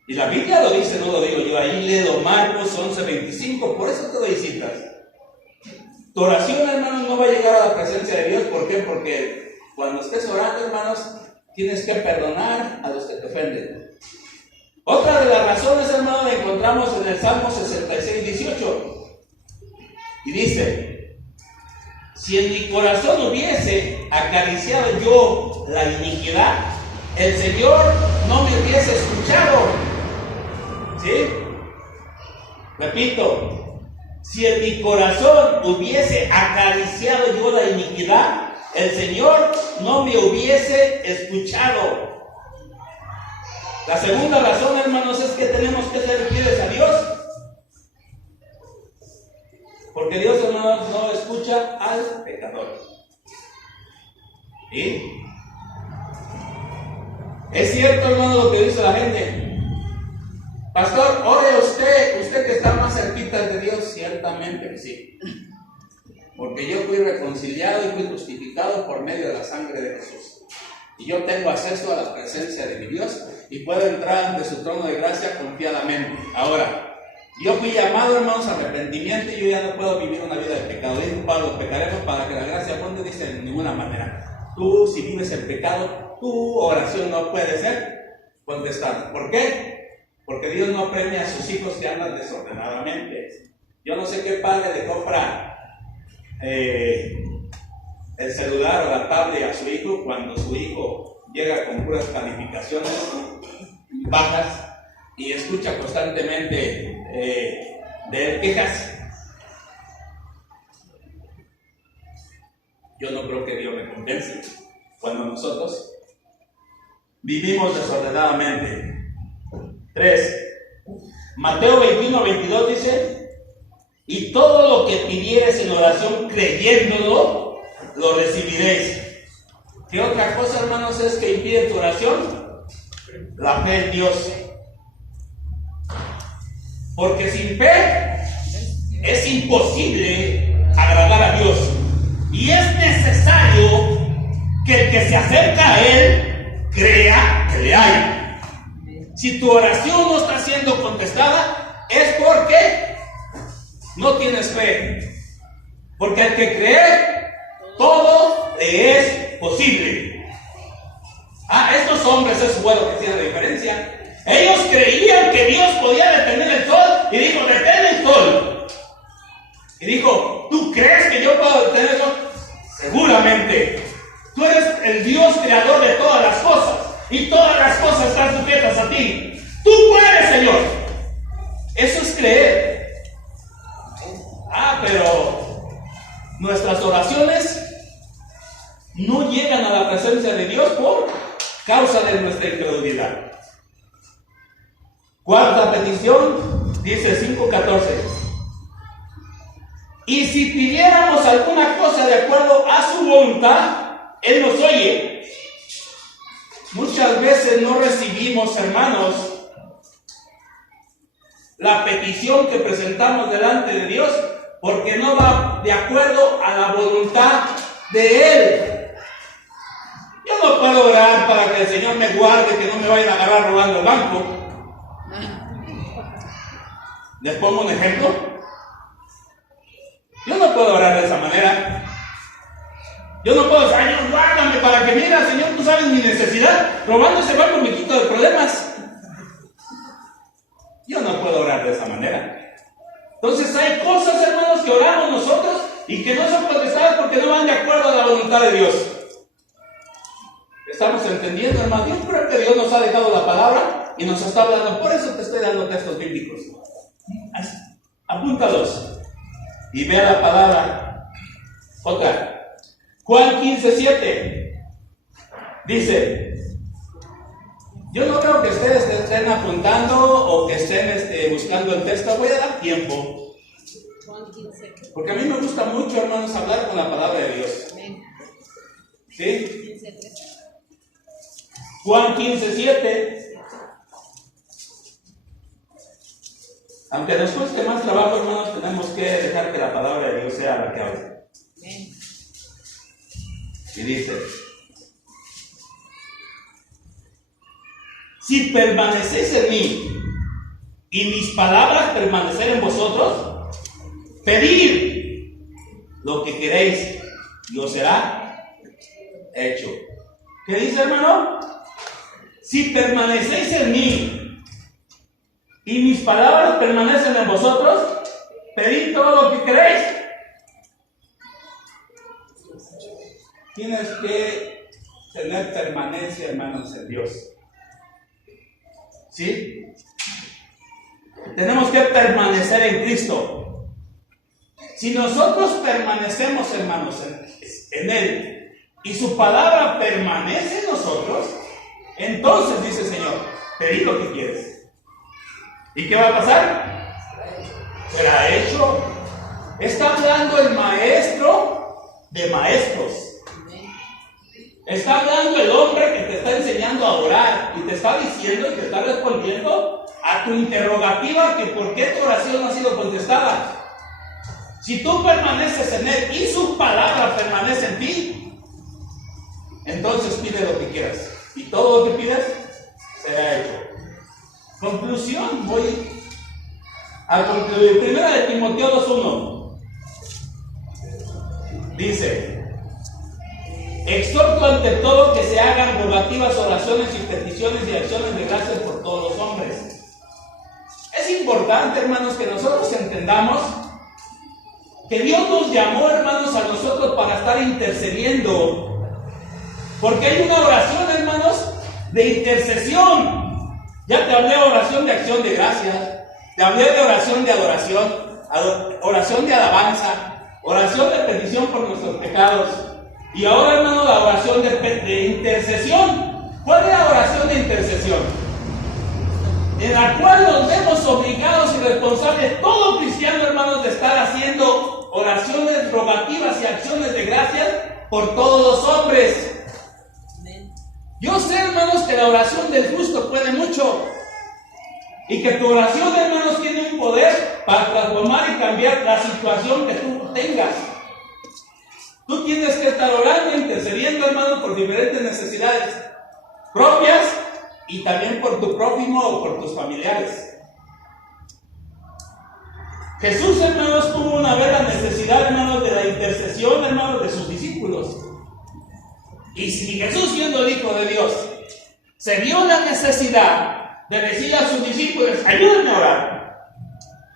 Y la Biblia lo dice, no lo digo yo. Ahí leo Marcos 11:25. Por eso te doy citas. Tu oración, hermanos, no va a llegar a la presencia de Dios. ¿Por qué? Porque cuando estés orando, hermanos, tienes que perdonar a los que te ofenden. Otra de las razones, hermano, la encontramos en el Salmo 66, 18. Y dice: si en mi corazón hubiese acariciado yo la iniquidad, el Señor no me hubiese escuchado. ¿Sí? Repito, si en mi corazón hubiese acariciado yo la iniquidad, el Señor no me hubiese escuchado. La segunda razón, hermanos, es que tenemos que ser fieles a Dios. Porque Dios, hermanos, no escucha al pecador. ¿Sí? Es cierto, hermano, lo que dice la gente. Pastor, ore usted que está más cerquita de Dios. Ciertamente que sí. Porque yo fui reconciliado y fui justificado por medio de la sangre de Jesús. Y yo tengo acceso a la presencia de mi Dios y puedo entrar ante su trono de gracia confiadamente. Ahora, yo fui llamado, hermanos, a arrepentimiento y yo ya no puedo vivir una vida de pecado. Dice Pablo, pecaremos para que la gracia abunde. Dice, de ninguna manera. Tú, si vives en pecado, tu oración no puede ser contestada. ¿Por qué? Porque Dios no premia a sus hijos que andan desordenadamente. Yo no sé qué padre le compra el celular o la tablet a su hijo cuando su hijo llega con puras calificaciones bajas y escucha constantemente de él quejas. Yo no creo que Dios me convence cuando nosotros vivimos desordenadamente. 3. Mateo 21, 22 dice: y todo lo que pidieres en oración creyéndolo, lo recibiréis. ¿Qué otra cosa, hermanos, es que impide tu oración? La fe en Dios. Porque sin fe es imposible agradar a Dios. Y es necesario que el que se acerca a Él crea que le hay. Si tu oración no está siendo contestada, es porque no tienes fe. Porque al que cree, todo le es posible. Estos hombres, es bueno que tiene diferencia. Ellos creían que Dios podía detener el sol y dijo: detén el sol. Y dijo: ¿tú crees que yo puedo detener el sol? Seguramente. Tú eres el Dios creador de todas las cosas y todas las cosas están sujetas a ti. Tú puedes, Señor. Eso es creer. Pero nuestras oraciones no llegan a la presencia de Dios por causa de nuestra incredulidad. Cuarta petición, dice 5:14. Y si pidiéramos alguna cosa de acuerdo a su voluntad, Él nos oye. Muchas veces no recibimos, hermanos, la petición que presentamos delante de Dios porque no va de acuerdo a la voluntad de Él. Yo no puedo orar para que el Señor me guarde, que no me vayan a agarrar robando el banco. ¿Les pongo un ejemplo? Yo no puedo orar de esa manera. Yo no puedo decir: Señor, guárdame para que mira, Señor, tú sabes mi necesidad. Robando ese banco me quito de problemas. Yo no puedo orar de esa manera. Entonces hay cosas, hermanos, que oramos nosotros y que no son contestadas porque no van de acuerdo a la voluntad de Dios. ¿Estamos entendiendo, hermano? Yo creo que Dios nos ha dejado la palabra y nos está hablando. Por eso te estoy dando textos bíblicos. Apúntalos y vea la palabra. Otra. Juan 15:7 dice: yo no creo que ustedes estén apuntando o que estén buscando el texto. Voy a dar tiempo. Porque a mí me gusta mucho, hermanos, hablar con la palabra de Dios. ¿Sí? Juan 15:7. Aunque nos cueste más trabajo, hermanos, tenemos que dejar que la palabra de Dios sea la que hable. Y dice: si permanecéis en mí y mis palabras permanecer en vosotros, pedid lo que queréis y os será hecho. ¿Qué dice, hermano? Si permanecéis en mí y mis palabras permanecen en vosotros, pedid todo lo que queréis. Tienes que tener permanencia, hermanos, en Dios. ¿Sí? Tenemos que permanecer en Cristo. Si nosotros permanecemos, hermanos, en Él, y su palabra permanece en nosotros, entonces dice el Señor, pedid lo que quieres. ¿Y qué va a pasar? Será hecho. Está hablando el maestro de maestros. Está hablando el hombre que te está enseñando a orar y te está diciendo y te está respondiendo a tu interrogativa que por qué tu oración no ha sido contestada. Si tú permaneces en Él y su palabra permanece en ti, entonces pide lo que quieras. Y todo lo que pides será hecho. Conclusión, voy a concluir. Primera de Timoteo 2:1. Dice: exhorto ante todo que se hagan rogativas, oraciones y peticiones y acciones de gracias por todos los hombres. Es importante, hermanos, que nosotros entendamos que Dios nos llamó, hermanos, a nosotros para estar intercediendo. Porque hay una oración, hermanos, de intercesión. Ya te hablé de oración de acción de gracias, te hablé de oración de adoración, oración de alabanza, oración de petición por nuestros pecados. Y ahora, hermano, la oración de intercesión. ¿Cuál es la oración de intercesión? En la cual nos vemos obligados y responsables, todo cristiano, hermanos, de estar haciendo oraciones rogativas y acciones de gracias por todos los hombres. Yo sé, hermanos, que la oración del justo puede mucho. Y que tu oración, hermanos, tiene un poder para transformar y cambiar la situación que tú tengas. Tú tienes que estar orando, intercediendo, hermanos, por diferentes necesidades propias y también por tu prójimo o por tus familiares. Jesús, hermanos, tuvo una vez la necesidad, hermanos, de la intercesión, hermanos, de sus discípulos. Y si Jesús, siendo el Hijo de Dios, se vio la necesidad de decirle a sus discípulos: ayúdenme a orar.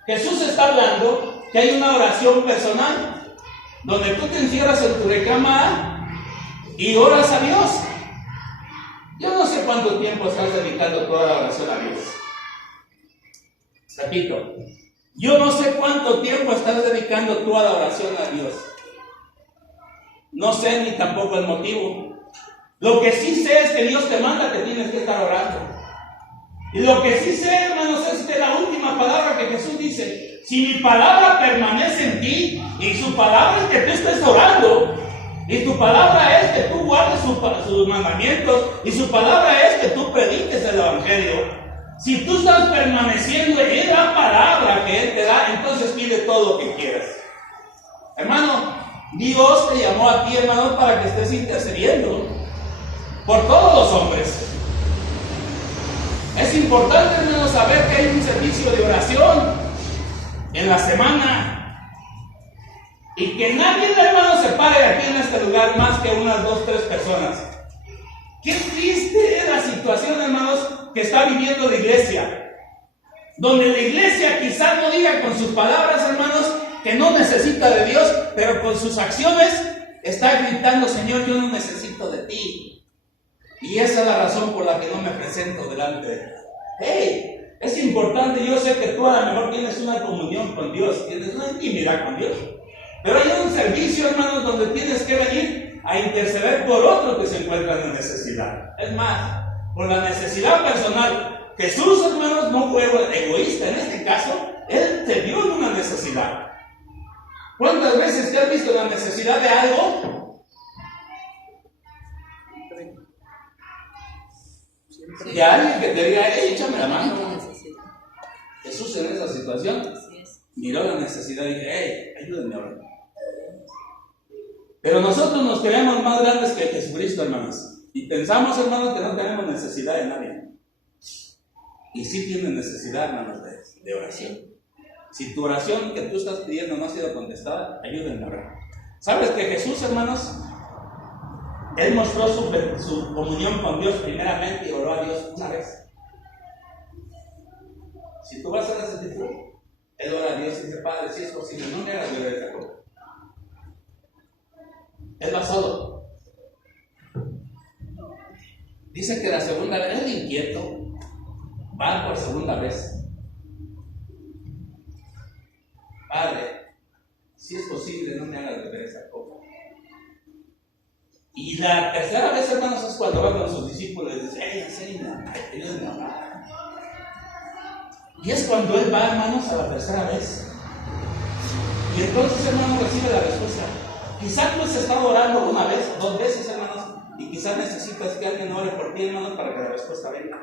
Jesús está hablando que hay una oración personal, donde tú te encierras en tu recámara y oras a Dios. Yo no sé cuánto tiempo estás dedicando toda la oración a Dios. Repito, yo no sé cuánto tiempo estás dedicando tú a la oración a Dios. No sé ni tampoco el motivo. Lo que sí sé es que Dios te manda que tienes que estar orando. Y lo que sí sé, hermanos, es que la última palabra que Jesús dice: si mi palabra permanece en ti, y su palabra es que tú estés orando, y tu palabra es que tú guardes sus mandamientos, y su palabra es que tú prediques el Evangelio. Si tú estás permaneciendo en la palabra que Él te da, entonces pide todo lo que quieras. Hermano, Dios te llamó a ti, hermano, para que estés intercediendo por todos los hombres. Es importante, hermano, saber que hay un servicio de oración en la semana y que nadie, hermano, se pare aquí en este lugar más que unas 2 o 3 personas. Qué triste es la situación, hermanos, que está viviendo la iglesia, donde la iglesia quizás no diga con sus palabras, hermanos, que no necesita de Dios, pero con sus acciones está gritando: Señor, yo no necesito de ti. Y esa es la razón por la que no me presento delante de ti. Hey, es importante, yo sé que tú a lo mejor tienes una comunión con Dios, tienes una intimidad con Dios, pero hay un servicio, hermanos, donde tienes que venir a interceder por otros que se encuentran en necesidad. Es más, por la necesidad personal. Jesús, hermanos, no fue egoísta en este caso. Él se vio en una necesidad. ¿Cuántas veces te has visto la necesidad de algo? De alguien que te diga: hey, échame la mano. Jesús, en esa situación, miró la necesidad y dijo: hey, ayúdenme ahora. Pero nosotros nos creemos más grandes que Jesucristo, hermanos, y pensamos, hermanos, que no tenemos necesidad de nadie. Y sí tienen necesidad, hermanos, de oración. Si tu oración que tú estás pidiendo no ha sido contestada, ayúdenme a orar. ¿Sabes que Jesús, hermanos, Él mostró su comunión con Dios primeramente y oró a Dios una vez. Si tú vas a esa actitud, él ora a Dios y dice: Padre, si es posible, no me hagas beber esta copa. Él va solo. Dice que la segunda vez, él inquieto, va por segunda vez. Padre, si es posible, no me hagas beber esa copa. Y la tercera vez, hermanos, es cuando va con sus discípulos y dice: ¡Ey, enséñame! ¡Ayúdenme a orar! Y es cuando él va, hermanos, a la tercera vez. Y entonces, hermanos, recibe la respuesta. Quizás tú has estado orando una vez, dos veces, hermanos, y quizás necesitas que alguien ore por ti, hermanos, para que la respuesta venga.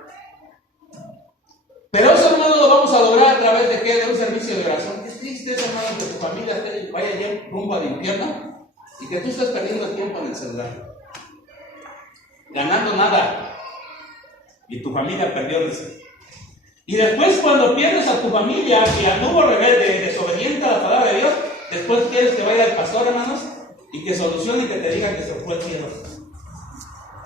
Pero eso, hermanos, lo vamos a lograr a través de ¿qué? De un servicio de oración. Es triste, hermanos, que tu familia vaya ya rumbo al infierno y que tú estés perdiendo el tiempo en el celular, ganando nada, y tu familia perdió el celular. Y después, cuando pierdes a tu familia, que anduvo rebelde, desobediente a la palabra de Dios, después quieres que vaya el pastor, hermanos, y que solucione y que te diga que se fue el cielo.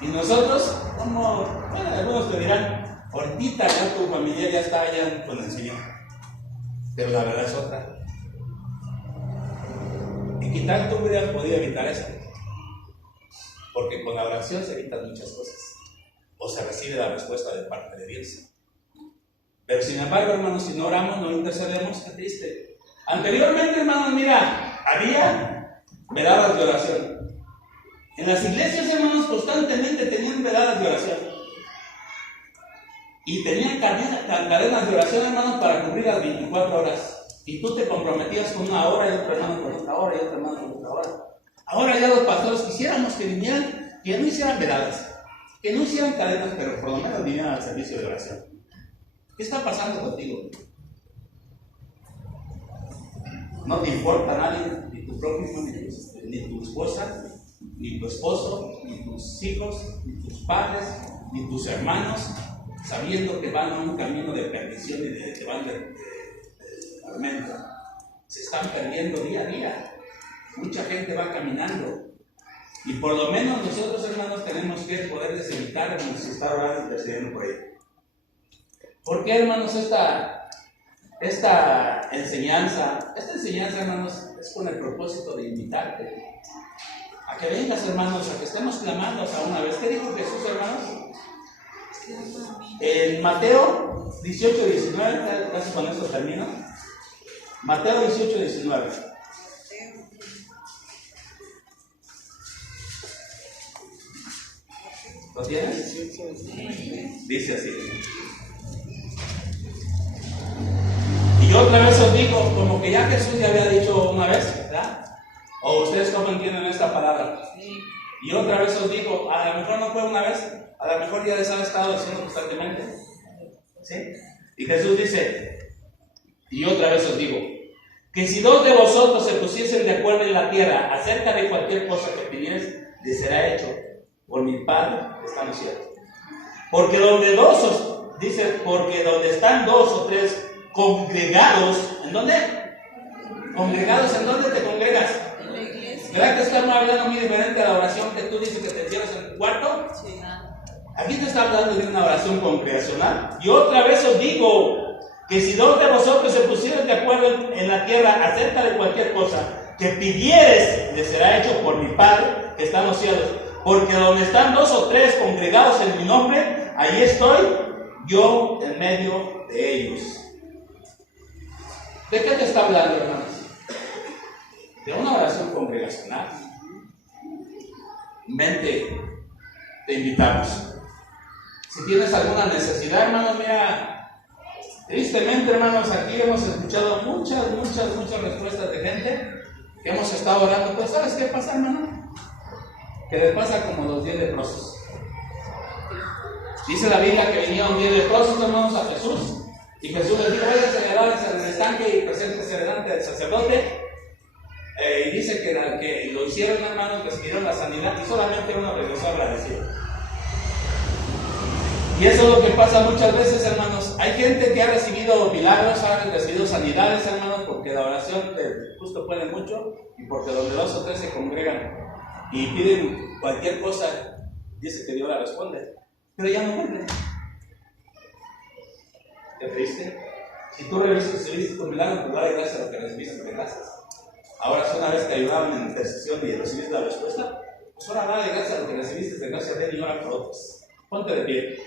Y nosotros, como, bueno, algunos te dirán: ahorita ya tu familia ya está allá con el Señor. Pero la verdad es otra. Y quizás tú hubieras podido evitar eso. Porque con la oración se evitan muchas cosas. O se recibe la respuesta de parte de Dios. Pero sin embargo, hermanos, si no oramos, no intercedemos, qué triste. Anteriormente, hermanos, mira, había veladas de oración. En las iglesias, hermanos, constantemente tenían veladas de oración. Y tenían cadenas de oración, hermanos, para cubrir las 24 horas. Y tú te comprometías con una hora y otro hermano con otra hora y otro hermano con otra hora. Ahora ya los pastores quisiéramos que vinieran, que no hicieran veladas, que no hicieran cadenas, pero por lo menos vinieran al servicio de oración. ¿Qué está pasando contigo? No te importa a nadie, ni tu prójimo, ni tu esposa, ni tu esposo, ni tus hijos, ni tus padres, ni tus hermanos, sabiendo que van a un camino de perdición y que van de tormento. Se están perdiendo día a día. Mucha gente va caminando. Y por lo menos nosotros, hermanos, tenemos que poderles evitar si está orando y intercediendo por ellos. ¿Por qué, hermanos, esta enseñanza, hermanos, es con el propósito de invitarte a que vengas, hermanos, a que estemos clamando a una vez? ¿Qué dijo Jesús, hermanos? En Mateo 18, 19, casi con esto termino. Mateo 18, 19. ¿Lo tienes? Dice así. Y otra vez os digo, como que ya Jesús ya había dicho una vez, ¿verdad? ¿O ustedes cómo entienden esta palabra? Y otra vez os digo, a lo mejor no fue una vez, a lo mejor ya les han estado diciendo constantemente. ¿Sí? Y Jesús dice, y otra vez os digo, que si dos de vosotros se pusiesen de acuerdo en la tierra acerca de cualquier cosa que pidieres, les será hecho por mi Padre que está en los cielos. Porque donde porque están dos o tres congregados, ¿en dónde? ¿Congregados en dónde te congregas? En la iglesia. ¿Verdad que estamos hablando muy diferente a la oración que tú dices que te encierras en tu cuarto? Sí. Aquí te está hablando de una oración congregacional. Y otra vez os digo que si dos de vosotros se pusieran de acuerdo en la tierra acerca de cualquier cosa que pidieres, les será hecho por mi Padre que está en los cielos. Porque donde están dos o tres congregados en mi nombre, ahí estoy yo en medio de ellos. ¿De qué te está hablando, hermanos? De una oración congregacional. Vente, te invitamos. Si tienes alguna necesidad, hermanos, mira, tristemente, hermanos, aquí hemos escuchado muchas respuestas de gente que hemos estado orando. Pero ¿sabes qué pasa, hermano? Que les pasa como los 10 leprosos. Dice la Biblia que vinieron 10 leprosos, hermanos, a Jesús. Y Jesús les dijo, váyanse en el estanque y preséntense delante del sacerdote. Y dice que lo hicieron, hermanos, recibieron la sanidad y solamente uno regresó agradecido. Y eso es lo que pasa muchas veces, hermanos. Hay gente que ha recibido milagros, ha recibido sanidades, hermanos, porque la oración justo puede mucho y porque donde dos o tres se congregan. y piden cualquier cosa, dice que Dios la responde, pero ya no vuelve. ¿Qué triste? Si tú recibiste tu milagro, pues dale gracias a lo que recibiste de gracias. Ahora, si una vez te ayudaron en intercesión y recibiste la respuesta, pues ahora dale gracias a lo que recibiste de gracias de Él y ora por otros. Ponte de pie.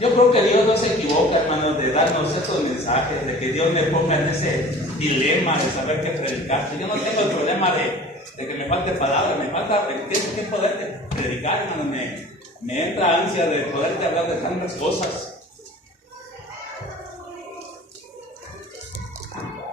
Yo creo que Dios no se equivoca, hermanos, de darnos estos mensajes, de que Dios me ponga en ese dilema de saber qué predicar. Yo no tengo el problema de que me falte palabra, me falta, tengo que poder predicar, hermanos. Me entra ansia de poderte hablar de tantas cosas.